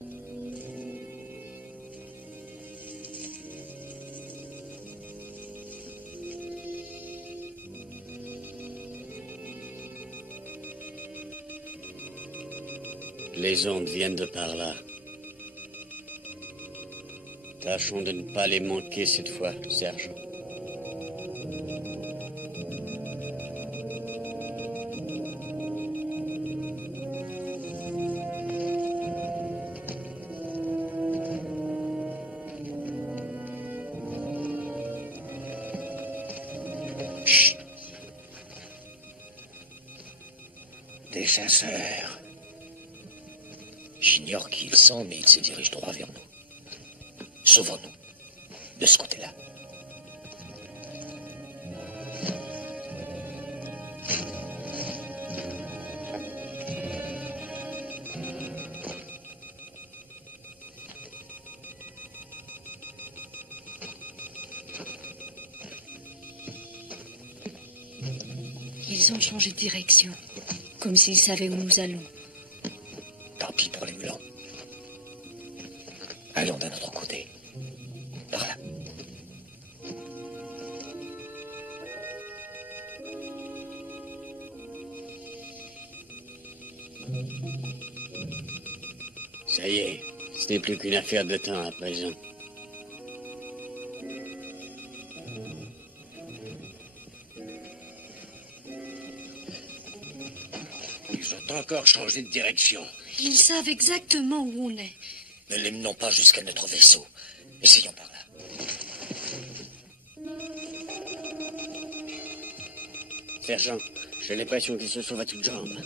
Les ondes viennent de par là. Tâchons de ne pas les manquer cette fois, sergent. Chut. Des chasseurs. J'ignore qui ils sont, mais ils se dirigent droit vers nous. Sauvons-nous. De ce côté-là. Ils ont changé de direction. Comme s'ils savaient où nous allons. Tant pis pour les mulans. Allons d'un autre côté. Par là. Ça y est, ce n'est plus qu'une affaire de temps à présent. Ils ont encore changé de direction. Ils savent exactement où on est. Ne les menons pas jusqu'à notre vaisseau. Essayons par là. Sergent, j'ai l'impression qu'il se sauve à toutes jambes.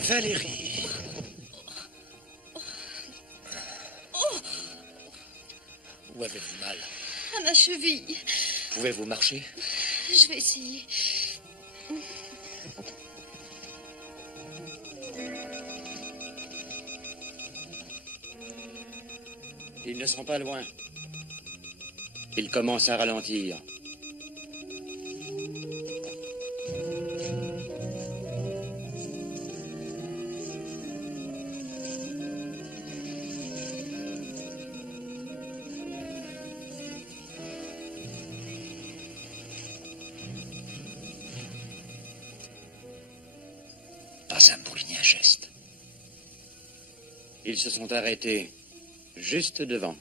Valérie. Où avez-vous mal? À ma cheville. Pouvez-vous marcher? Je vais essayer. Ils ne sont pas loin. Ils commencent à ralentir. Pas un bruit ni un geste. Ils se sont arrêtés juste devant.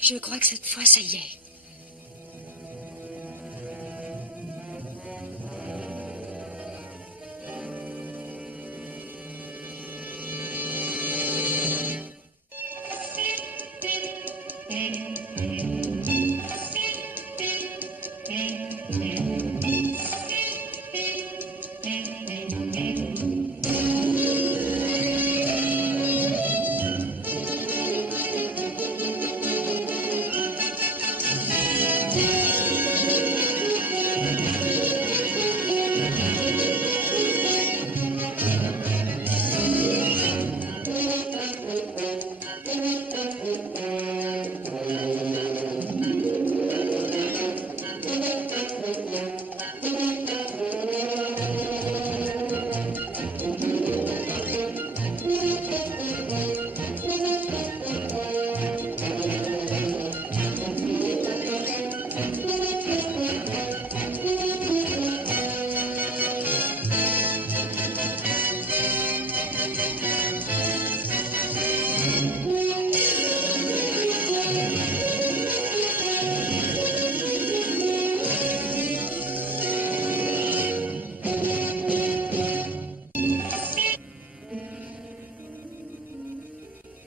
Je crois que cette fois, ça y est.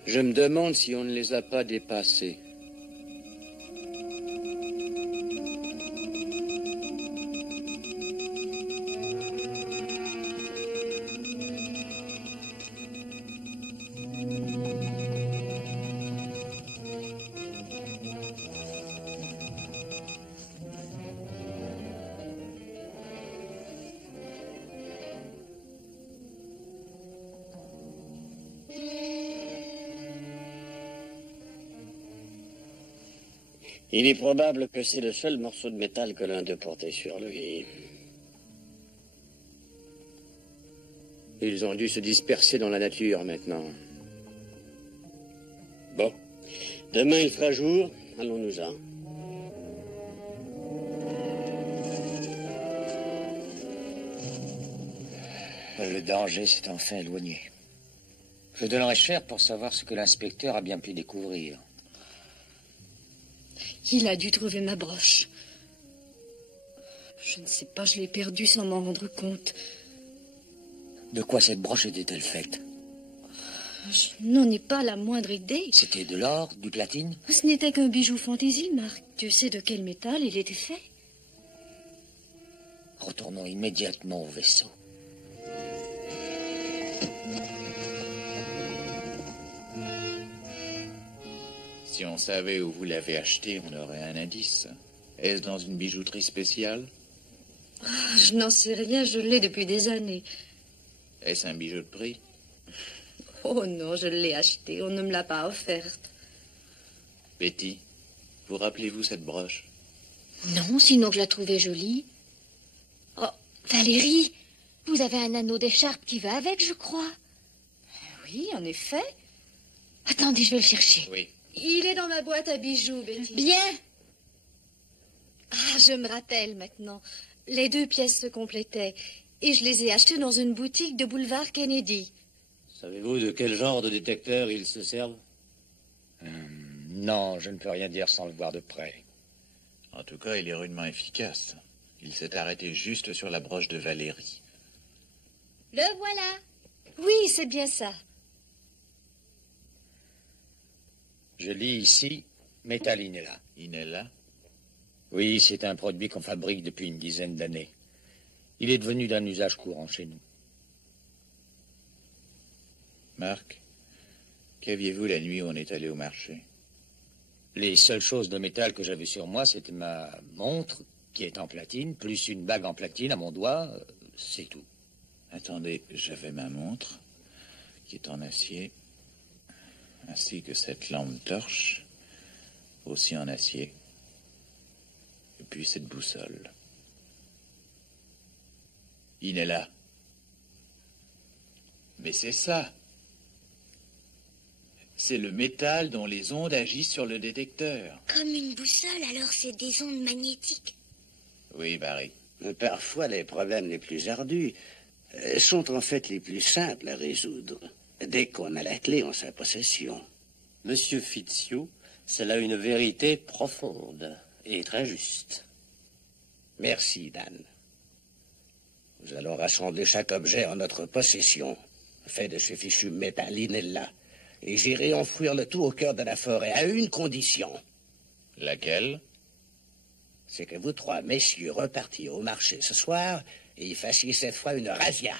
Je me demande si on ne les a pas dépassés. Il est probable que c'est le seul morceau de métal que l'un d'eux portait sur lui. Ils ont dû se disperser dans la nature maintenant. Bon. Demain, il fera jour. Allons-nous-en. Le danger s'est enfin éloigné. Je donnerais cher pour savoir ce que l'inspecteur a bien pu découvrir. Il a dû trouver ma broche. Je ne sais pas, je l'ai perdue sans m'en rendre compte. De quoi cette broche était-elle faite? Je n'en ai pas la moindre idée. C'était de l'or, du platine? Ce n'était qu'un bijou fantaisie, Marc. Tu sais de quel métal il était fait? Retournons immédiatement au vaisseau. Si on savait où vous l'avez acheté, on aurait un indice. Est-ce dans une bijouterie spéciale? Je n'en sais rien, je l'ai depuis des années. Est-ce un bijou de prix? Oh non, je l'ai acheté, on ne me l'a pas offerte. Betty, vous rappelez-vous cette broche? Non, sinon je la trouvais jolie. Oh, Valérie, vous avez un anneau d'écharpe qui va avec, je crois. Oui, en effet. Attendez, je vais le chercher. Oui. Il est dans ma boîte à bijoux, Betty. Bien. Ah, je me rappelle maintenant. Les deux pièces se complétaient. Et je les ai achetées dans une boutique de boulevard Kennedy. Savez-vous de quel genre de détecteur ils se servent? Non, je ne peux rien dire sans le voir de près. En tout cas, il est rudement efficace. Il s'est arrêté juste sur la broche de Valérie. Le voilà. Oui, c'est bien ça. Je lis ici Métal Inella. Inella? Oui, c'est un produit qu'on fabrique depuis une dizaine d'années. Il est devenu d'un usage courant chez nous. Marc, qu'aviez-vous la nuit où on est allé au marché? Les seules choses de métal que j'avais sur moi, c'était ma montre, qui est en platine, plus une bague en platine à mon doigt, c'est tout. Attendez, j'avais ma montre, qui est en acier, ainsi que cette lampe torche, aussi en acier, et puis cette boussole. Inella. Mais c'est ça. C'est le métal dont les ondes agissent sur le détecteur. Comme une boussole, alors c'est des ondes magnétiques. Oui, Barry. Parfois, les problèmes les plus ardus sont en fait les plus simples à résoudre, dès qu'on a la clé en sa possession. Monsieur Fitzhugh, c'est là une vérité profonde et très juste. Merci, Dan. Nous allons rassembler chaque objet en notre possession, fait de ce fichu métal Inella, et j'irai enfouir le tout au cœur de la forêt, à une condition. Laquelle? C'est que vous trois, messieurs, repartiez au marché ce soir et y fassiez cette fois une razzia.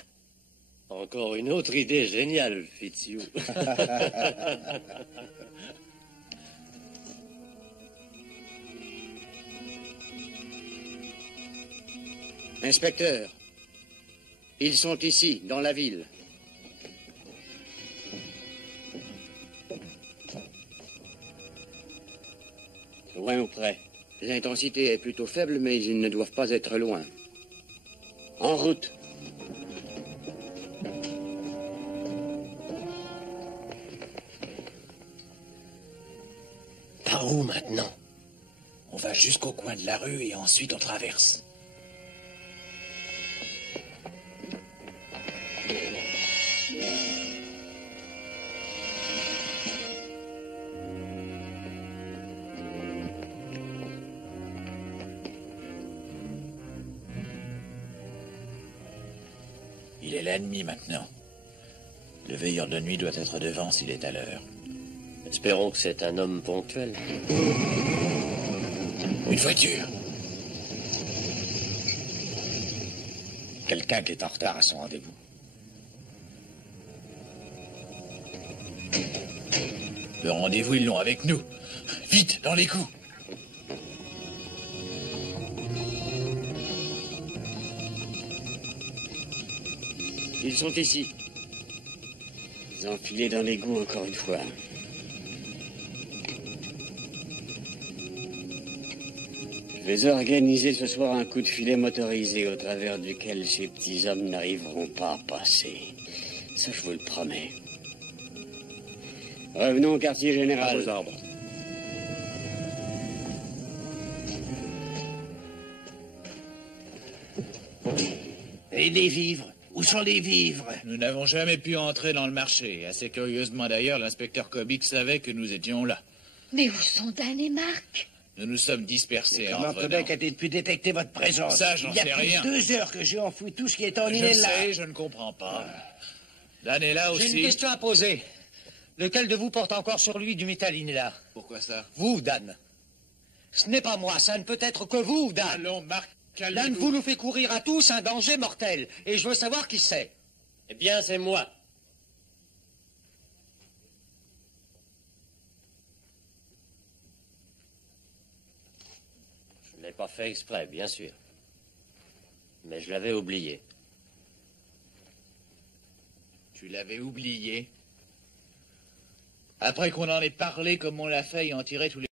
Encore une autre idée géniale, Fitzhugh. Inspecteur, ils sont ici, dans la ville. Loin ou près? L'intensité est plutôt faible, mais ils ne doivent pas être loin. En route. Par où maintenant? On va jusqu'au coin de la rue et ensuite on traverse. Il est la nuit maintenant. Le veilleur de nuit doit être devant s'il est à l'heure. Espérons que c'est un homme ponctuel. Une voiture. Quelqu'un qui est en retard à son rendez-vous. Le rendez-vous, ils l'ont avec nous. Vite, dans les coups. Ils sont ici. Ils ont filé dans l'égout encore une fois. vais organiser ce soir un coup de filet motorisé au travers duquel ces petits hommes n'arriveront pas à passer. Ça, je vous le promets. Revenons au quartier général. Aux ordres. Et les vivres? Où sont les vivres? Nous n'avons jamais pu entrer dans le marché. Assez curieusement d'ailleurs, l'inspecteur Kobik savait que nous étions là. Mais où sont Dan et Marc? Nous nous sommes dispersés en Comment venant. Québec a-t-il pu détecter votre présence? Ça, j'en sais rien. Il y a plus de 2 heures que j'ai enfoui tout ce qui est en Je Ninella. sais, je ne comprends pas. Dan est là J'ai aussi. une question à poser. Lequel de vous porte encore sur lui du métal là? Pourquoi ça? Vous, Dan. Ce n'est pas moi, ça ne peut être que vous, Dan. Allons, Marc, Dan calmez-vous. vous nous fait courir à tous un danger mortel. Et je veux savoir qui c'est. Eh bien, c'est moi. Je ne l'ai pas fait exprès, bien sûr. Mais je l'avais oublié. Tu l'avais oublié. Après qu'on en ait parlé comme on l'a fait et en tiré tous les...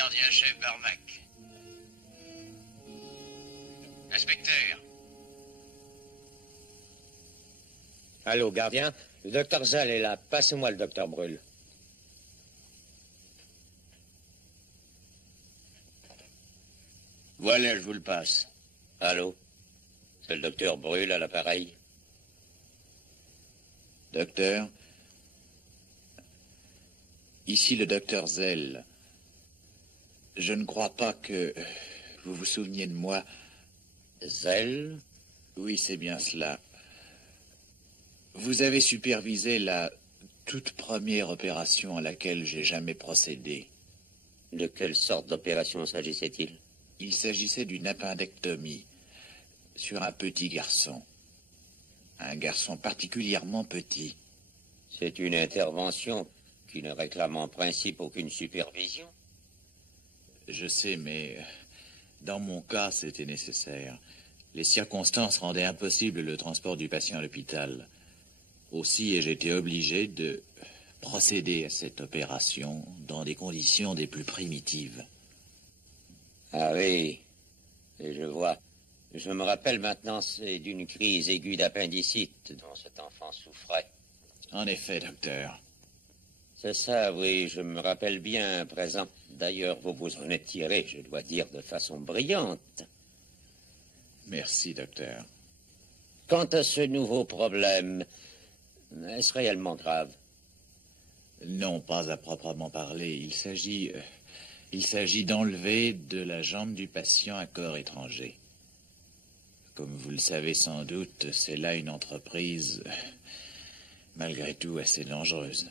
gardien-chef Barmac. Inspecteur. Allô, gardien? Le docteur Zell est là. Passez-moi le docteur Brûle. Voilà, je vous le passe. Allô? C'est le docteur Brûle à l'appareil. Docteur, ici le docteur Zell. Je ne crois pas que vous vous souveniez de moi. Zell? Oui, c'est bien cela. Vous avez supervisé la toute première opération à laquelle j'ai jamais procédé. De quelle sorte d'opération s'agissait-il? Il s'agissait d'une appendectomie sur un petit garçon. Un garçon particulièrement petit. C'est une intervention qui ne réclame en principe aucune supervision. Je sais, mais dans mon cas, c'était nécessaire. Les circonstances rendaient impossible le transport du patient à l'hôpital. Aussi ai-je été obligé de procéder à cette opération dans des conditions des plus primitives. Ah oui, et je vois. Je me rappelle maintenant, c'est d'une crise aiguë d'appendicite dont cet enfant souffrait. En effet, docteur. C'est ça, oui, je me rappelle bien à présent. D'ailleurs, vous vous en êtes tiré, je dois dire, de façon brillante. Merci, docteur. Quant à ce nouveau problème, est-ce réellement grave? Non, pas à proprement parler. Il s'agit d'enlever de la jambe du patient un corps étranger. Comme vous le savez sans doute, c'est là une entreprise, malgré tout, assez dangereuse.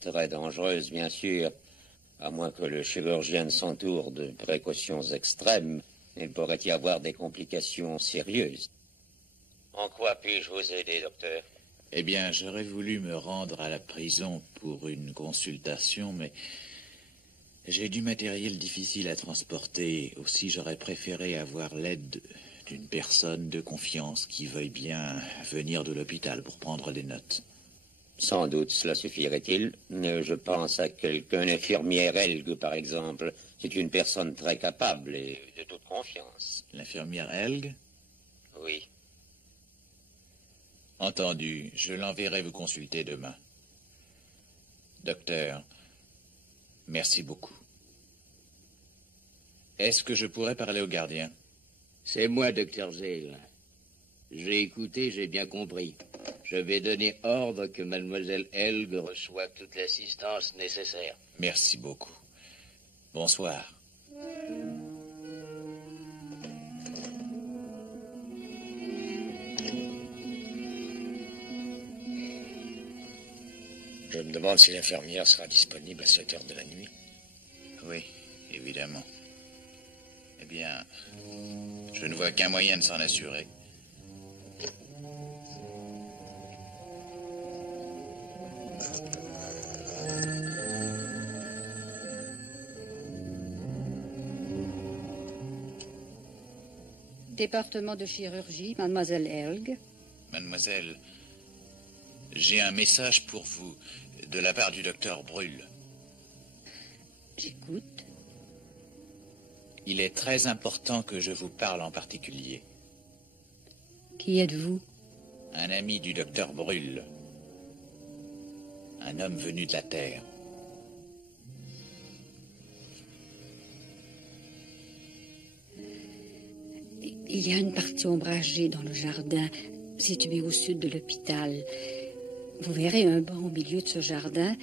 Très dangereuse, bien sûr. À moins que le chirurgien ne s'entoure de précautions extrêmes, il pourrait y avoir des complications sérieuses. En quoi puis-je vous aider, docteur? Eh bien, j'aurais voulu me rendre à la prison pour une consultation, mais j'ai du matériel difficile à transporter. Aussi, j'aurais préféré avoir l'aide d'une personne de confiance qui veuille bien venir de l'hôpital pour prendre des notes. Sans doute cela suffirait-il. Je pense à quelqu'un, infirmière Elgue, par exemple. C'est une personne très capable et de toute confiance. L'infirmière Elgue? Oui. Entendu. Je l'enverrai vous consulter demain. Docteur, merci beaucoup. Est-ce que je pourrais parler au gardien? C'est moi, docteur Zell. J'ai écouté, j'ai bien compris. Je vais donner ordre que mademoiselle Helg reçoive toute l'assistance nécessaire. Merci beaucoup. Bonsoir. Je me demande si l'infirmière sera disponible à cette heure de la nuit. Oui, évidemment. Eh bien, je ne vois qu'un moyen de s'en assurer. Département de chirurgie, mademoiselle Helg. Mademoiselle, j'ai un message pour vous de la part du docteur Brûle. J'écoute. Il est très important que je vous parle en particulier. Qui êtes-vous? Un ami du docteur Brûle. Un homme venu de la Terre. Il y a une partie ombragée dans le jardin, située au sud de l'hôpital. Vous verrez un banc au milieu de ce jardin.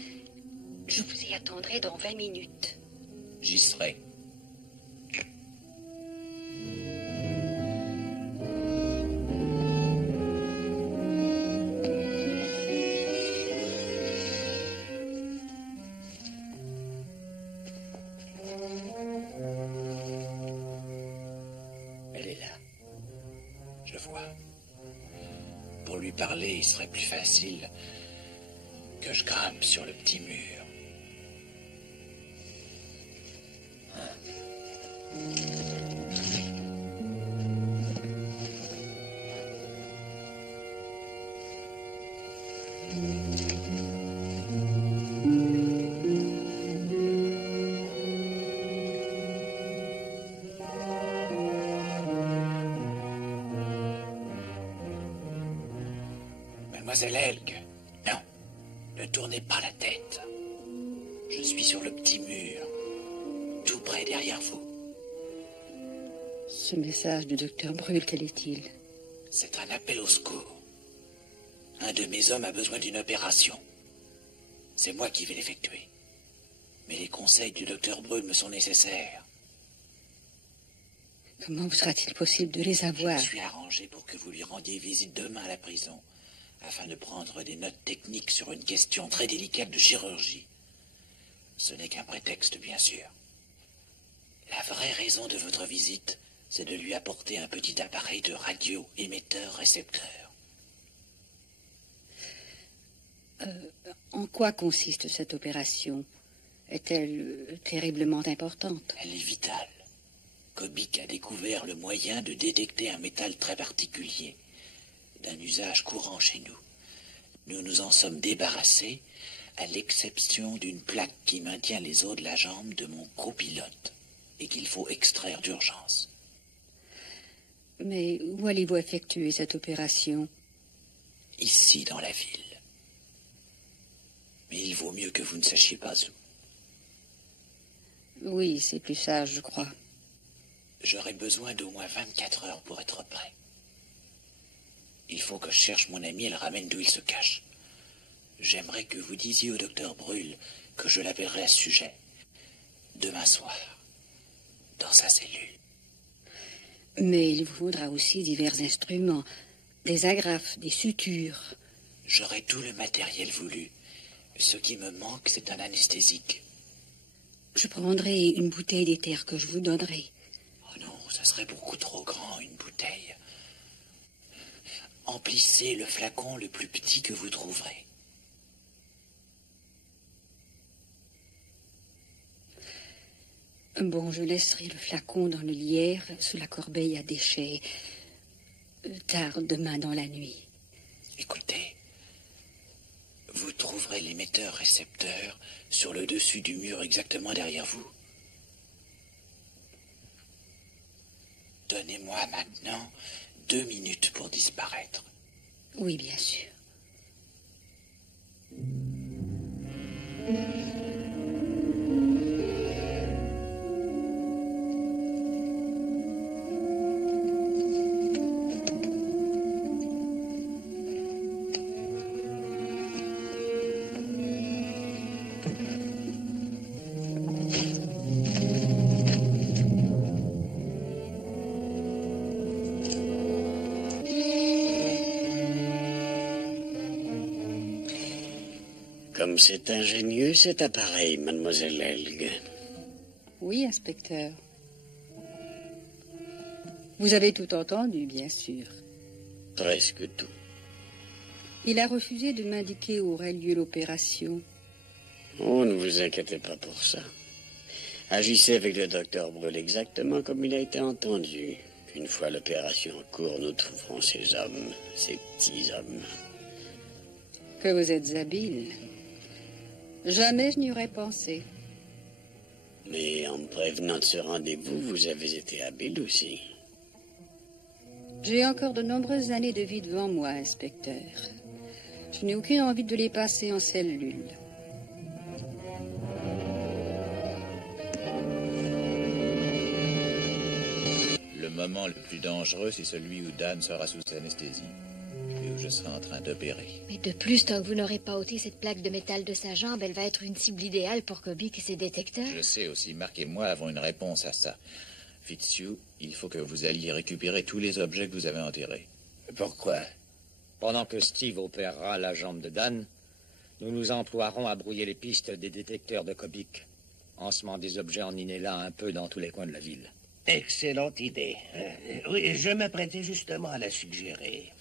Je vous y attendrai dans 20 minutes. J'y serai. Elle est là. Je vois. Pour lui parler, il serait plus facile que je grimpe sur le petit mur. Mademoiselle Helg, non, ne tournez pas la tête. Je suis sur le petit mur, tout près derrière vous. Ce message du docteur Brûle, quel est-il? C'est un appel au secours. Un de mes hommes a besoin d'une opération. C'est moi qui vais l'effectuer. Mais les conseils du docteur Brûle me sont nécessaires. Comment vous sera-t-il possible de les avoir? Je me suis arrangé pour que vous lui rendiez visite demain à la prison, afin de prendre des notes techniques sur une question très délicate de chirurgie. Ce n'est qu'un prétexte, bien sûr. La vraie raison de votre visite, c'est de lui apporter un petit appareil de radio-émetteur-récepteur. En quoi consiste cette opération? Est-elle terriblement importante? Elle est vitale. Kobik a découvert le moyen de détecter un métal très particulier, d'un usage courant chez nous. Nous nous en sommes débarrassés, à l'exception d'une plaque qui maintient les os de la jambe de mon copilote, et qu'il faut extraire d'urgence. Mais où allez-vous effectuer cette opération? Ici, dans la ville. Mais il vaut mieux que vous ne sachiez pas où. Oui, c'est plus sage, je crois. J'aurai besoin d'au moins 24 heures pour être prêt. Il faut que je cherche mon ami et le ramène d'où il se cache. J'aimerais que vous disiez au docteur Brûle que je l'appellerai à ce sujet. Demain soir, dans sa cellule. Mais il vous faudra aussi divers instruments, des agrafes, des sutures. J'aurai tout le matériel voulu. Ce qui me manque, c'est un anesthésique. Je prendrai une bouteille d'éther que je vous donnerai. Oh non, ça serait beaucoup trop grand, une bouteille. Emplissez le flacon le plus petit que vous trouverez. Bon, je laisserai le flacon dans le lierre, sous la corbeille à déchets, tard demain dans la nuit. Écoutez, vous trouverez l'émetteur-récepteur sur le dessus du mur exactement derrière vous. Donnez-moi maintenant 2 minutes pour disparaître. Oui, bien sûr. Comme c'est ingénieux, cet appareil, mademoiselle Helg. Oui, inspecteur. Vous avez tout entendu, bien sûr. Presque tout. Il a refusé de m'indiquer où aurait lieu l'opération. Oh, ne vous inquiétez pas pour ça. Agissez avec le docteur Brûle exactement comme il a été entendu. Une fois l'opération en cours, nous trouverons ces hommes, ces petits hommes. Que vous êtes habile. Jamais je n'y aurais pensé. Mais en me prévenant de ce rendez-vous, vous avez été habile aussi. J'ai encore de nombreuses années de vie devant moi, inspecteur. Je n'ai aucune envie de les passer en cellule. Le moment le plus dangereux, c'est celui où Dan sera sous anesthésie et où je serai en train d'opérer. Mais de plus, tant que vous n'aurez pas ôté cette plaque de métal de sa jambe, elle va être une cible idéale pour Kobik et ses détecteurs. Je sais aussi, Marc et moi avons une réponse à ça. Fitzhugh, il faut que vous alliez récupérer tous les objets que vous avez enterrés. Pourquoi? Pendant que Steve opérera la jambe de Dan, nous nous emploierons à brouiller les pistes des détecteurs de Kobik, en semant des objets en Inela un peu dans tous les coins de la ville. Excellente idée. Oui, je m'apprêtais justement à la suggérer.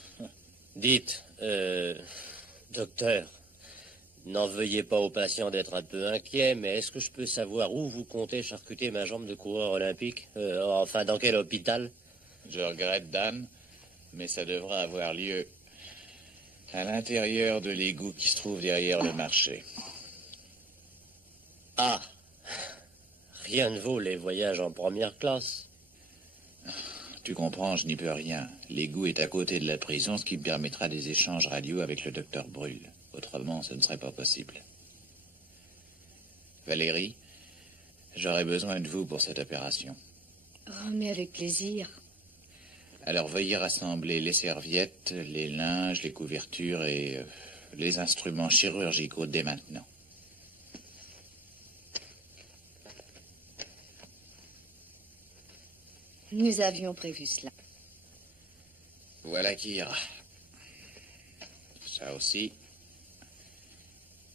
Dites, docteur, n'en veuillez pas aux patients d'être un peu inquiets, mais est-ce que je peux savoir où vous comptez charcuter ma jambe de coureur olympique? Enfin, dans quel hôpital? Je regrette, Dan, mais ça devra avoir lieu à l'intérieur de l'égout qui se trouve derrière le marché. Ah, rien ne vaut les voyages en première classe. Tu comprends, je n'y peux rien. L'égout est à côté de la prison, ce qui me permettra des échanges radio avec le docteur Brûle. Autrement, ce ne serait pas possible. Valérie, j'aurai besoin de vous pour cette opération. Oh, mais avec plaisir. Alors veuillez rassembler les serviettes, les linges, les couvertures et les instruments chirurgicaux dès maintenant. Nous avions prévu cela. Voilà qui ira. Ça aussi.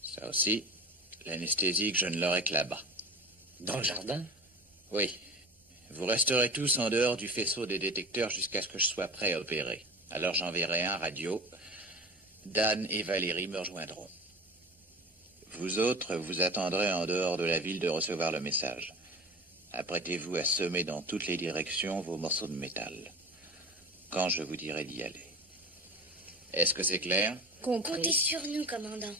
Ça aussi. L'anesthésique, je ne l'aurai que là-bas. Dans le jardin? Oui. Vous resterez tous en dehors du faisceau des détecteurs jusqu'à ce que je sois prêt à opérer. Alors j'enverrai un radio. Dan et Valérie me rejoindront. Vous autres, vous attendrez en dehors de la ville de recevoir le message. Apprêtez-vous à semer dans toutes les directions vos morceaux de métal. Quand je vous dirai d'y aller. Est-ce que c'est clair? Comptez sur nous, commandant.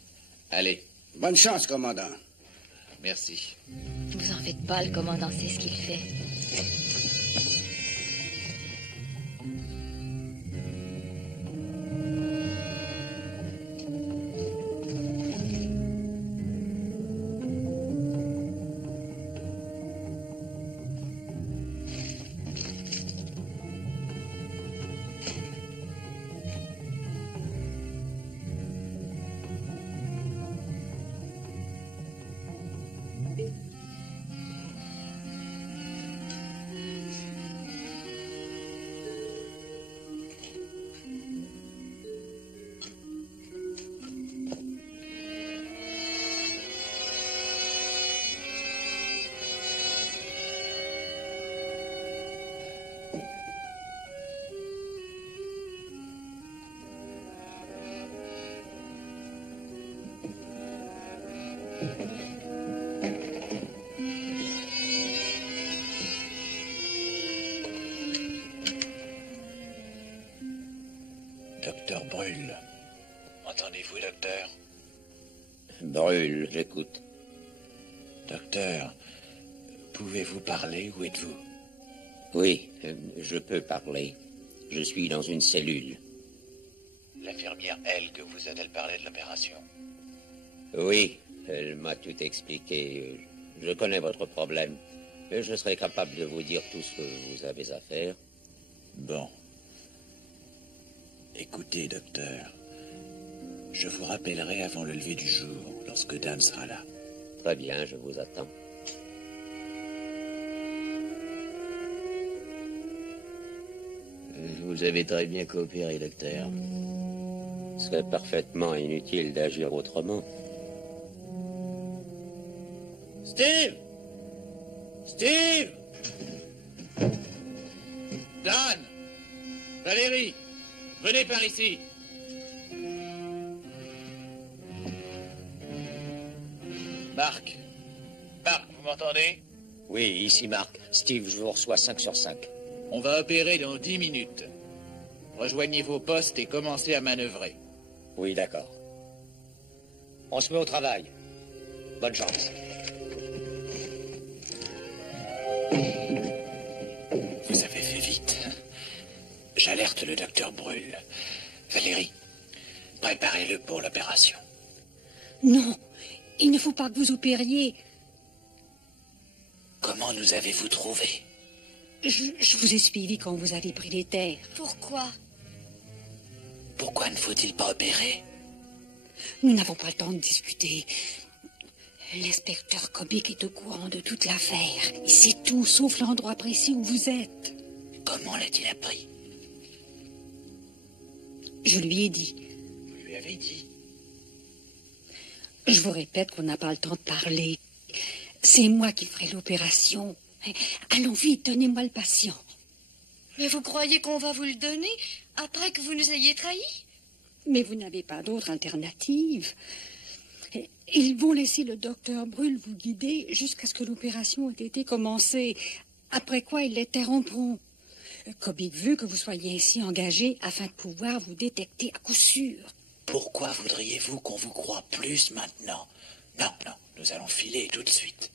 Allez. Bonne chance, commandant. Merci. Vous en faites pas, le commandant sait ce qu'il fait. Docteur Brûle. Entendez-vous, docteur? Brûle, j'écoute. Docteur, pouvez-vous parler? Où êtes-vous? Oui, je peux parler. Je suis dans une cellule. L'infirmière, elle, que vous a-t-elle parlé de l'opération? Oui, elle m'a tout expliqué. Je connais votre problème. Et je serai capable de vous dire tout ce que vous avez à faire. Bon. Écoutez, docteur. Je vous rappellerai avant le lever du jour, lorsque Dan sera là. Très bien, je vous attends. Vous avez très bien coopéré, docteur. Ce serait parfaitement inutile d'agir autrement. Steve! Steve! Dan! Valérie! Venez par ici! Marc! Marc, vous m'entendez? Oui, ici Marc. Steve, je vous reçois 5 sur 5. On va opérer dans 10 minutes. Rejoignez vos postes et commencez à manœuvrer. Oui, d'accord. On se met au travail. Bonne chance. Vous avez fait vite. J'alerte le docteur Brûle. Valérie, préparez-le pour l'opération. Non, il ne faut pas que vous opériez. Comment nous avez-vous trouvés? Je vous ai suivi quand vous avez pris les terres. Pourquoi? Pourquoi ne faut-il pas opérer? Nous n'avons pas le temps de discuter. L'inspecteur Kobik est au courant de toute l'affaire. Il sait tout, sauf l'endroit précis où vous êtes. Comment l'a-t-il appris? Je lui ai dit. Vous lui avez dit? Je vous répète qu'on n'a pas le temps de parler. C'est moi qui ferai l'opération. Allons vite, donnez-moi le patient. Mais vous croyez qu'on va vous le donner après que vous nous ayez trahis? Mais vous n'avez pas d'autre alternative. Ils vont laisser le docteur Brûle vous guider jusqu'à ce que l'opération ait été commencée. Après quoi, ils l'interrompront. Kobik veut que vous soyez ainsi engagé afin de pouvoir vous détecter à coup sûr. Pourquoi voudriez-vous qu'on vous croie plus maintenant? Non, non, nous allons filer tout de suite.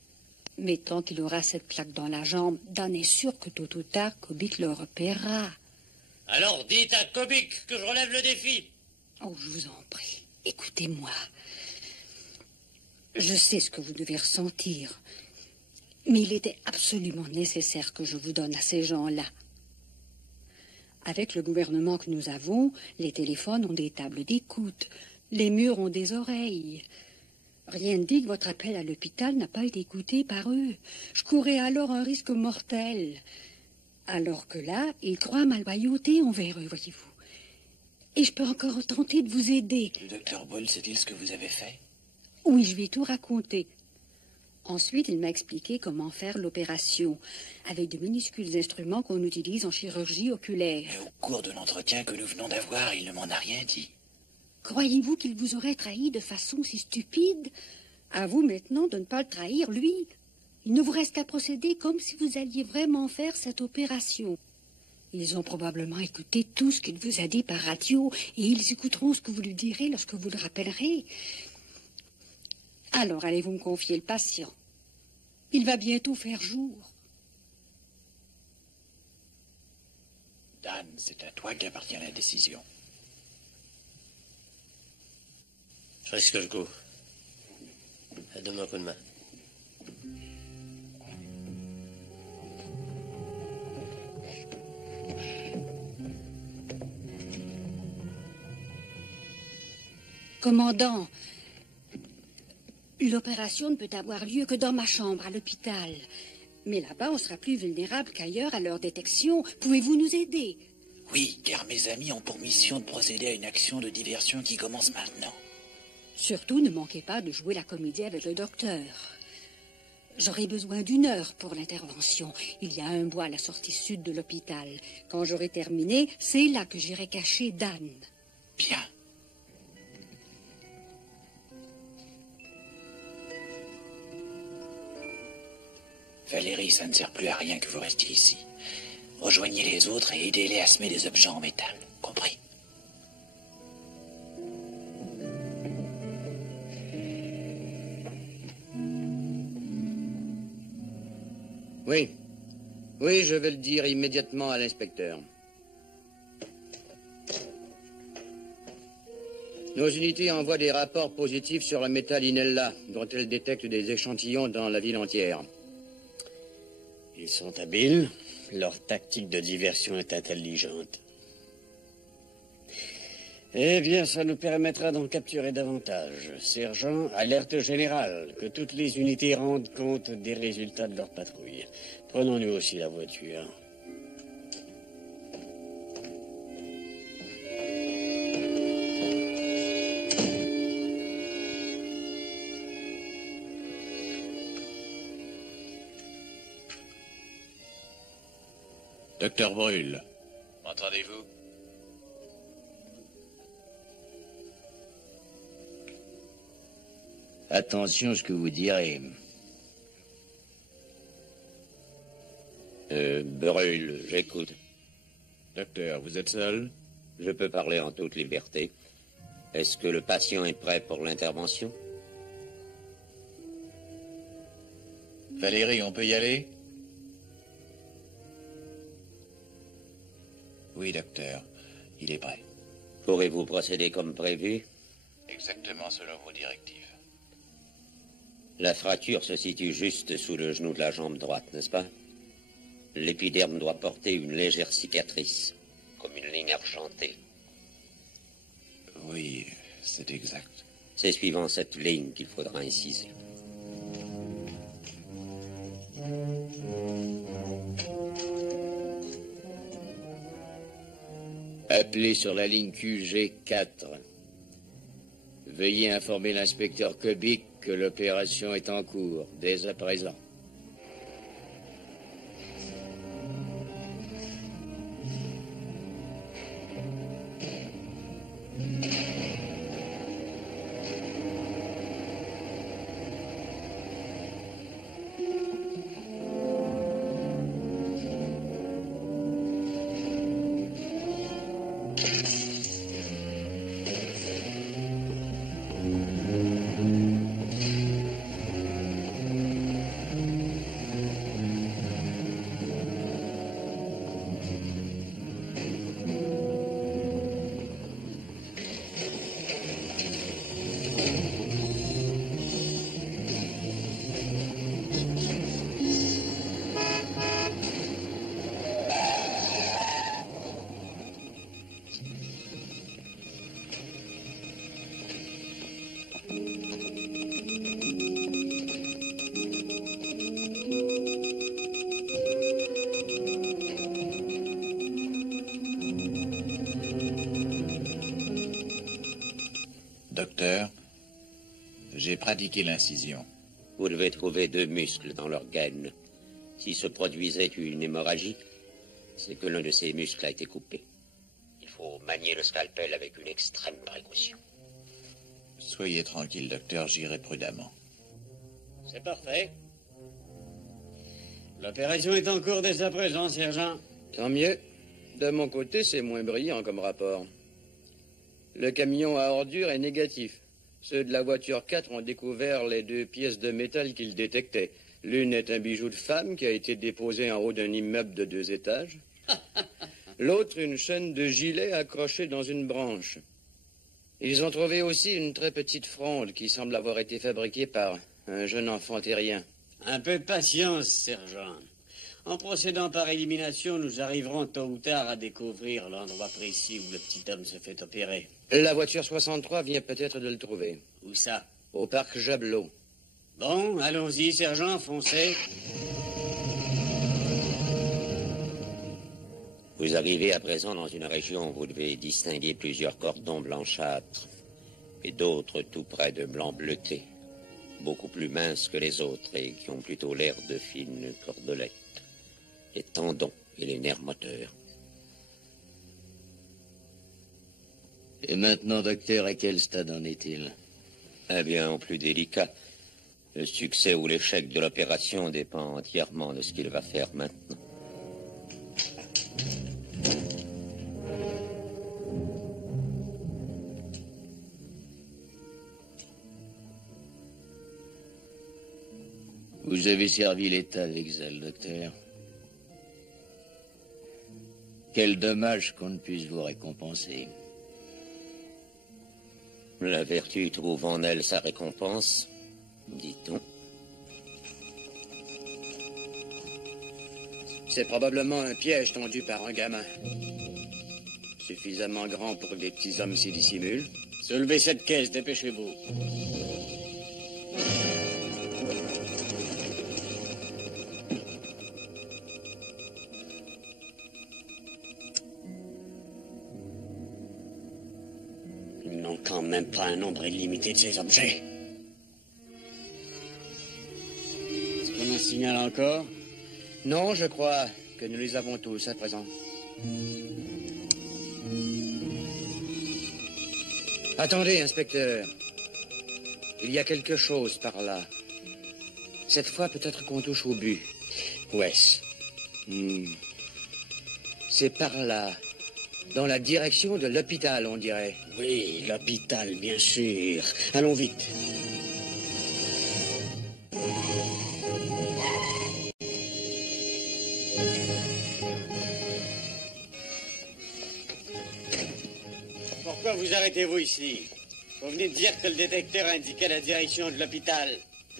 Mais tant qu'il aura cette plaque dans la jambe, Dan est sûr que tôt ou tard, Kobik le repérera. Alors dites à Kobik que je relève le défi. Oh, je vous en prie, écoutez-moi. Je sais ce que vous devez ressentir, mais il était absolument nécessaire que je vous donne à ces gens-là. Avec le gouvernement que nous avons, les téléphones ont des tables d'écoute, les murs ont des oreilles. Rien ne dit que votre appel à l'hôpital n'a pas été écouté par eux. Je courais alors un risque mortel. Alors que là, ils croient à ma loyauté envers eux, voyez-vous. Et je peux encore tenter de vous aider. Le docteur Boyle sait-il ce que vous avez fait? Oui, je lui ai tout raconté. Ensuite, il m'a expliqué comment faire l'opération, avec de minuscules instruments qu'on utilise en chirurgie oculaire. Mais au cours de l'entretien que nous venons d'avoir, il ne m'en a rien dit. Croyez-vous qu'il vous aurait trahi de façon si stupide? À vous maintenant de ne pas le trahir, lui. Il ne vous reste qu'à procéder comme si vous alliez vraiment faire cette opération. Ils ont probablement écouté tout ce qu'il vous a dit par radio, et ils écouteront ce que vous lui direz lorsque vous le rappellerez. Alors, allez-vous me confier le patient? Il va bientôt faire jour. Dan, c'est à toi qu'appartient la décision. Je risque le coup. Donne-moi un coup de main. Commandant, l'opération ne peut avoir lieu que dans ma chambre à l'hôpital. Mais là-bas, on sera plus vulnérable qu'ailleurs à leur détection. Pouvez-vous nous aider? Oui, car mes amis ont pour mission de procéder à une action de diversion qui commence maintenant. Surtout, ne manquez pas de jouer la comédie avec le docteur. J'aurai besoin d'1 heure pour l'intervention. Il y a un bois à la sortie sud de l'hôpital. Quand j'aurai terminé, c'est là que j'irai cacher Dan. Bien. Valérie, ça ne sert plus à rien que vous restiez ici. Rejoignez les autres et aidez-les à semer des objets en métal. Compris? Oui. Oui, je vais le dire immédiatement à l'inspecteur. Nos unités envoient des rapports positifs sur la métal Inella, dont elles détectent des échantillons dans la ville entière. Ils sont habiles. Leur tactique de diversion est intelligente. Eh bien, ça nous permettra d'en capturer davantage. Sergent, alerte générale, que toutes les unités rendent compte des résultats de leur patrouille. Prenons-nous aussi la voiture. Docteur Brûle. M'entendez-vous? Attention à ce que vous direz. Brûle, j'écoute. Docteur, vous êtes seul? Je peux parler en toute liberté. Est-ce que le patient est prêt pour l'intervention? Valérie, on peut y aller? Oui, docteur. Il est prêt. Pourrez-vous procéder comme prévu? Exactement selon vos directives. La fracture se situe juste sous le genou de la jambe droite, n'est-ce pas? L'épiderme doit porter une légère cicatrice, comme une ligne argentée. Oui, c'est exact. C'est suivant cette ligne qu'il faudra inciser. Appelez sur la ligne QG4. Veuillez informer l'inspecteur Kobik que l'opération est en cours, dès à présent. docteur. J'ai pratiqué l'incision. Vous devez trouver 2 muscles dans l'organe. Si se produisait une hémorragie, c'est que l'un de ces muscles a été coupé. Il faut manier le scalpel avec une extrême précaution. Soyez tranquille, docteur, j'irai prudemment. C'est parfait. L'opération est en cours dès à présent, sergent. Tant mieux. De mon côté, c'est moins brillant comme rapport. Le camion à ordures est négatif. Ceux de la voiture 4 ont découvert les 2 pièces de métal qu'ils détectaient. L'une est un bijou de femme qui a été déposé en haut d'un immeuble de 2 étages. L'autre, une chaîne de gilet accrochée dans une branche. Ils ont trouvé aussi une très petite fronde qui semble avoir été fabriquée par un jeune enfant terrien. Un peu de patience, sergent. En procédant par élimination, nous arriverons tôt ou tard à découvrir l'endroit précis où le petit homme se fait opérer. La voiture 63 vient peut-être de le trouver. Où ça? Au parc Jablot. Bon, allons-y, sergent, foncez. Vous arrivez à présent dans une région où vous devez distinguer plusieurs cordons blanchâtres et d'autres tout près de blanc bleuté, beaucoup plus minces que les autres et qui ont plutôt l'air de fines cordelettes, les tendons et les nerfs moteurs. Et maintenant, docteur, à quel stade en est-il? Eh bien, au plus délicat. Le succès ou l'échec de l'opération dépend entièrement de ce qu'il va faire maintenant. Vous avez servi l'État avec zèle, docteur. Quel dommage qu'on ne puisse vous récompenser. La vertu trouve en elle sa récompense, dit-on. C'est probablement un piège tendu par un gamin. Suffisamment grand pour que des petits hommes s'y dissimulent. Soulevez cette caisse, dépêchez-vous. Ils n'ont quand même pas un nombre illimité de ces objets. Est-ce qu'on en signale encore? Non, je crois que nous les avons tous à présent. Attendez, inspecteur. Il y a quelque chose par là. Cette fois, peut-être qu'on touche au but. Où est-ce? C'est par là. Dans la direction de l'hôpital, on dirait. Oui, l'hôpital, bien sûr. Allons vite. Pourquoi vous arrêtez-vous ici? Vous venez de dire que le détecteur indiquait la direction de l'hôpital.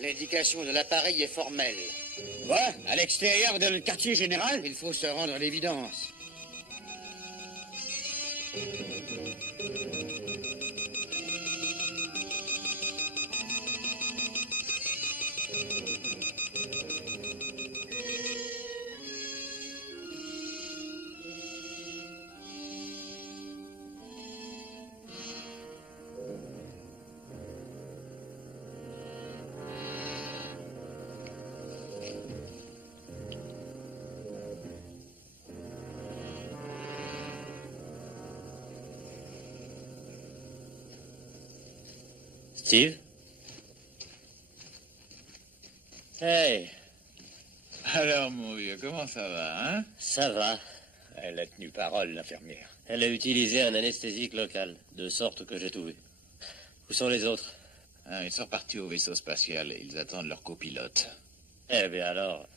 L'indication de l'appareil est formelle. Quoi? À l'extérieur de le quartier général? Il faut se rendre à l'évidence. Steve? Hey! Alors, mon vieux, comment ça va, hein? Ça va. Elle a tenu parole, l'infirmière. Elle a utilisé un anesthésique local, de sorte que j'ai tout vu. Où sont les autres? Ah, ils sont repartis au vaisseau spatial et ils attendent leur copilote. Eh bien alors,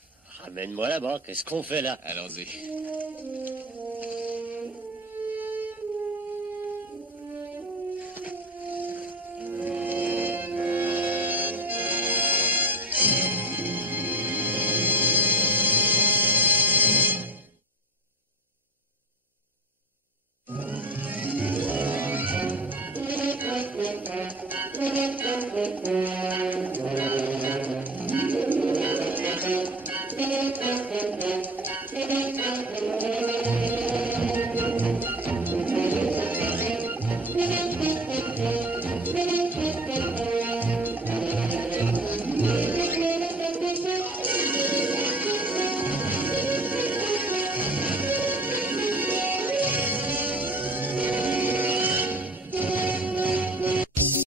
ramène-moi là-bas. Qu'est-ce qu'on fait là? Allons-y.